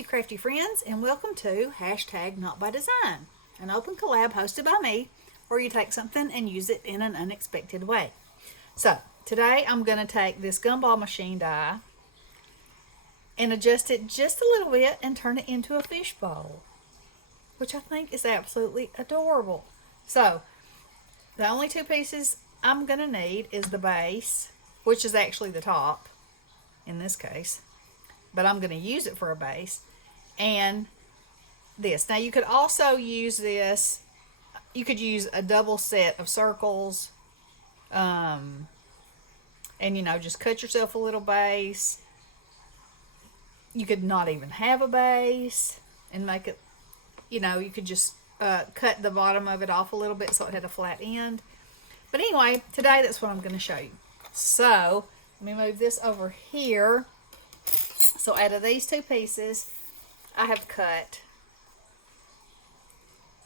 Crafty Crafty friends, and welcome to hashtag Not By Design, an open collab hosted by me where you take something and use it in an unexpected way. So, today I'm going to take this gumball machine die and adjust it just a little bit and turn it into a fishbowl, which I think is absolutely adorable. So, the only two pieces I'm going to need is the base, which is actually the top in this case, but I'm going to use it for a base, and this. Now you could also use this, you could use a double set of circles, and just cut yourself a little base. You could not even have a base and make it, you could just cut the bottom of it off a little bit so it had a flat end. But anyway, today that's what I'm going to show you. So let me move this over here. So out of these two pieces, I have cut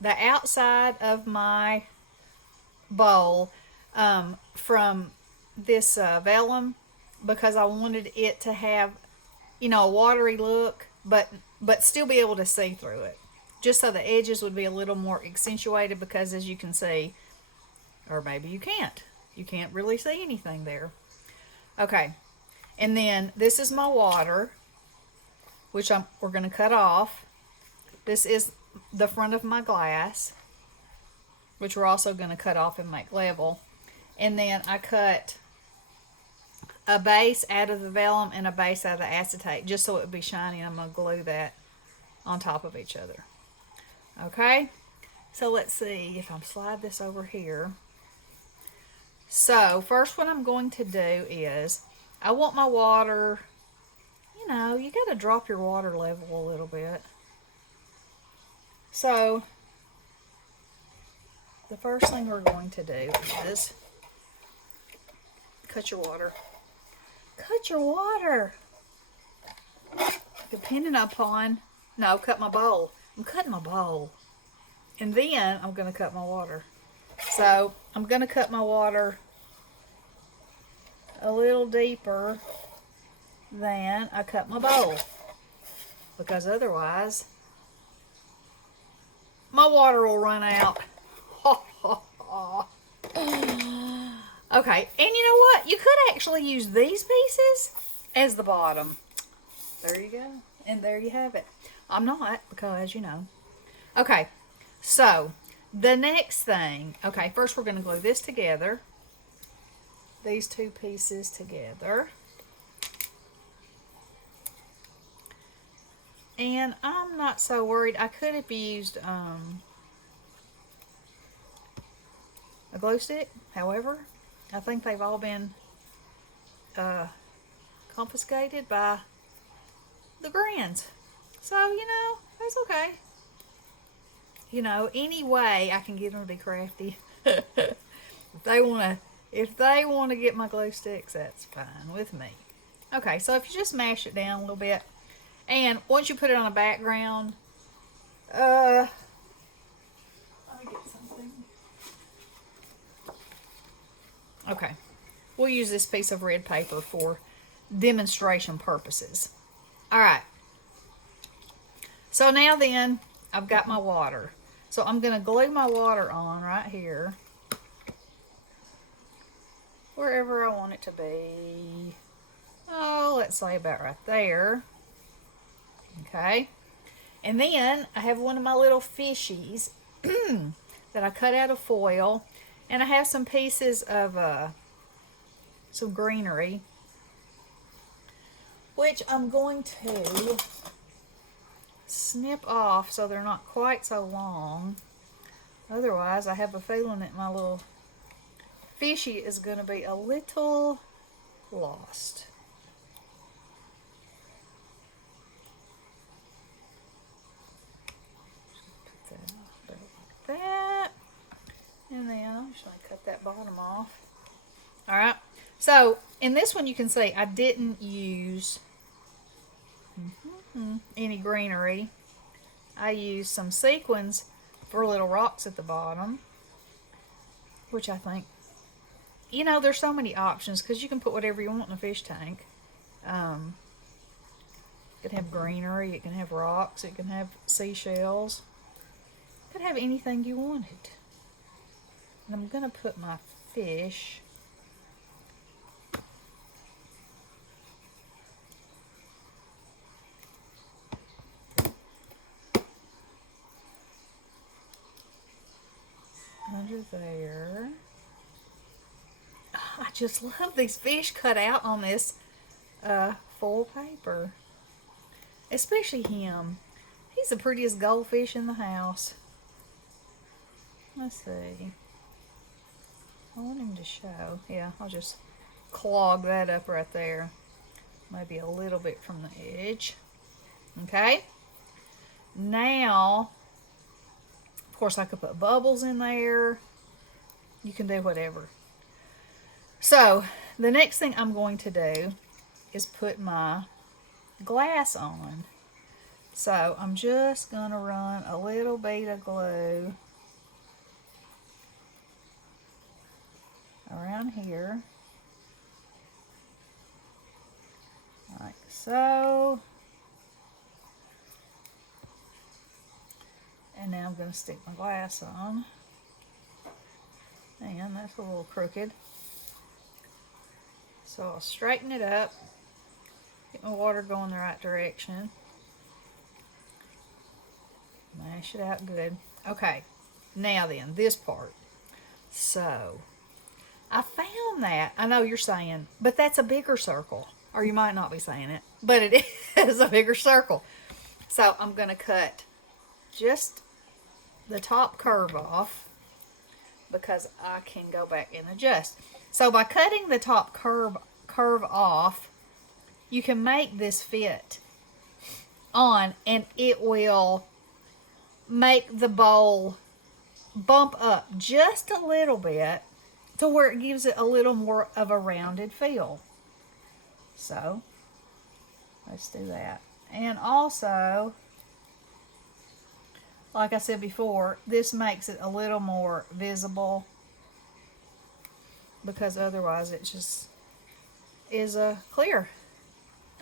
the outside of my bowl from this vellum, because I wanted it to have, a watery look, but still be able to see through it. Just so the edges would be a little more accentuated, because as you can see, or maybe you can't really see anything there. Okay, and then this is my water, which we're going to cut off. This is the front of my glass, which we're also going to cut off and make level. And then I cut a base out of the vellum and a base out of the acetate, just so it would be shiny. I'm going to glue that on top of each other. Okay, so let's see if I slide this over here. So first, what I'm going to do is, I want my water, you got to drop your water level a little bit. So the first thing we're going to do is cut your water. Cut your water. Depending upon, no, cut my bowl. I'm cutting my bowl. And then I'm going to cut my water. So I'm going to cut my water a little deeper than I cut my bowl, because otherwise my water will run out. Okay, and you know what? You could actually use these pieces as the bottom. There you go. And there you have it. I'm not, because, Okay, so the next thing, first we're going to glue this together. These two pieces together. And I'm not so worried. I could have used a glue stick. However, I think they've all been confiscated by the Grands. So, that's okay. Any way I can get them to be crafty. If they want to get my glue sticks, that's fine with me. Okay, so if you just mash it down a little bit, and once you put it on a background, let me get something. Okay, we'll use this piece of red paper for demonstration purposes. All right. So now then, I've got my water. So I'm going to glue my water on right here, wherever I want it to be. Oh, let's say about right there. Okay. And then I have one of my little fishies that I cut out of foil, and I have some pieces of some greenery, which I'm going to snip off so they're not quite so long. Otherwise, I have a feeling that my little fishy is going to be a little lost. Put that like that. And then I'm just going to cut that bottom off. Alright. So, in this one you can see I didn't use any greenery. I used some sequins for little rocks at the bottom, which I think, there's so many options, because you can put whatever you want in a fish tank. It can have greenery, it can have rocks, it can have seashells. It could have anything you wanted. And I'm going to put my fish under there. I just love these fish cut out on this foil paper. Especially him. He's the prettiest goldfish in the house. Let's see. I want him to show. Yeah, I'll just clog that up right there. Maybe a little bit from the edge. Okay. Now, of course, I could put bubbles in there. You can do whatever. So, the next thing I'm going to do is put my glass on. So, I'm just going to run a little bit of glue around here. Like so. And now I'm going to stick my glass on. And that's a little crooked. So I'll straighten it up. Get my water going the right direction. Mash it out good. Okay, now then, this part. So, I found that. I know you're saying, but that's a bigger circle. Or you might not be saying it, but it is a bigger circle. So, I'm going to cut just the top curve off because I can go back and adjust. So, by cutting the top curve off, you can make this fit on, and it will make the bowl bump up just a little bit to where it gives it a little more of a rounded feel. So, let's do that. And also, like I said before, this makes it a little more visible because otherwise it just is clear.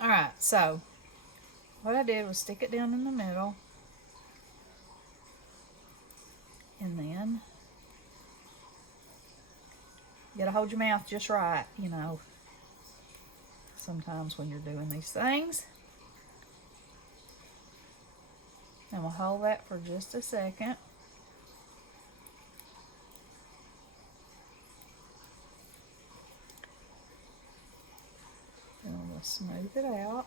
Alright, so what I did was stick it down in the middle. And then you gotta hold your mouth just right, you know, sometimes when you're doing these things. And we'll hold that for just a second. And we'll smooth it out.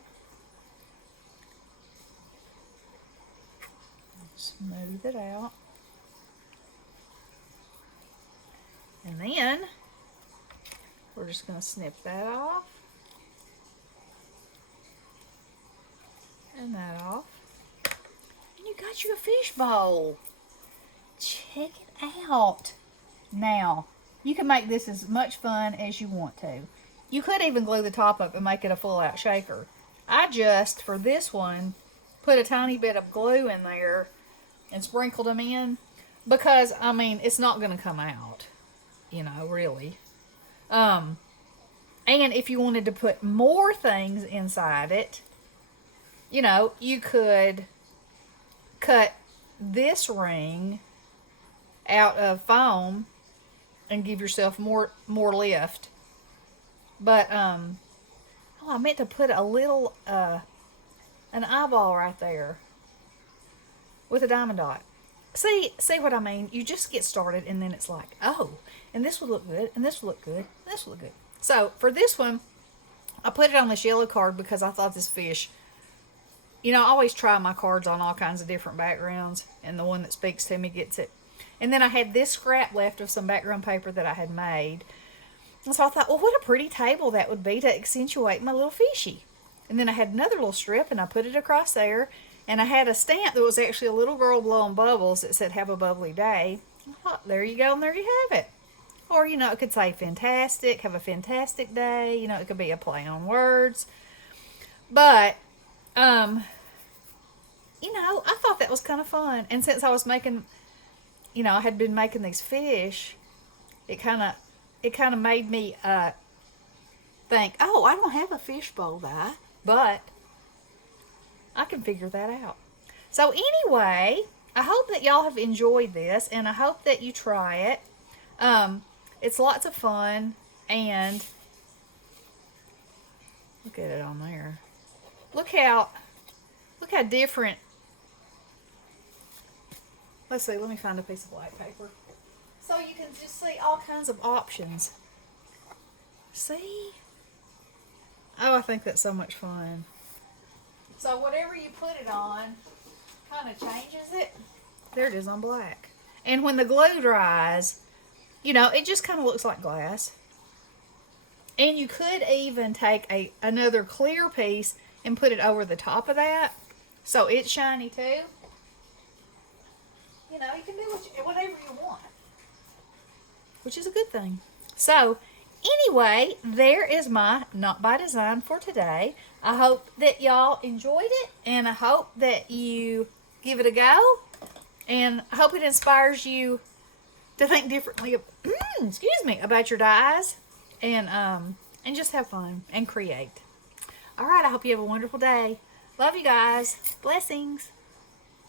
Smooth it out. And then we're just going to snip that off. And that off. And you got you a fish bowl. Check it out. Now, you can make this as much fun as you want to. You could even glue the top up and make it a full out shaker. I just, for this one, put a tiny bit of glue in there and sprinkled them in because, I mean, it's not going to come out, you know, really. And if you wanted to put more things inside it, you know, you could cut this ring out of foam and give yourself more lift. But, oh, I meant to put a little, an eyeball right there with a diamond dot. See what I mean? You just get started and then it's like, oh, and this would look good, and this would look good, and this would look good. So, for this one, I put it on this yellow card because I thought this fish, you know, I always try my cards on all kinds of different backgrounds, and the one that speaks to me gets it. And then I had this scrap left of some background paper that I had made. And so I thought, well, what a pretty table that would be to accentuate my little fishy. And then I had another little strip, and I put it across there. And I had a stamp that was actually a little girl blowing bubbles that said, have a bubbly day. I thought, there you go, and there you have it. Or, you know, it could say fantastic, have a fantastic day. You know, it could be a play on words. But, you know, I thought that was kind of fun. And since I was making, you know, I had been making these fish, it kind of made me think, oh, I don't have a fishbowl, but I can figure that out. So anyway, I hope that y'all have enjoyed this, and I hope that you try it. It's lots of fun, and look at it on there. Look how different. Let's see, let me find a piece of white paper. So you can just see all kinds of options. See? Oh, I think that's so much fun. So whatever you put it on kind of changes it. There it is on black. And when the glue dries, you know, it just kind of looks like glass. And you could even take another clear piece and put it over the top of that, so it's shiny too. You know, you can do whatever you want, which is a good thing. So anyway, there is my Not by Design for today. I hope that y'all enjoyed it, and I hope that you give it a go, and I hope it inspires you to think differently excuse me, about your dies, and just have fun and create. All right, I hope you have a wonderful day. Love you guys. Blessings.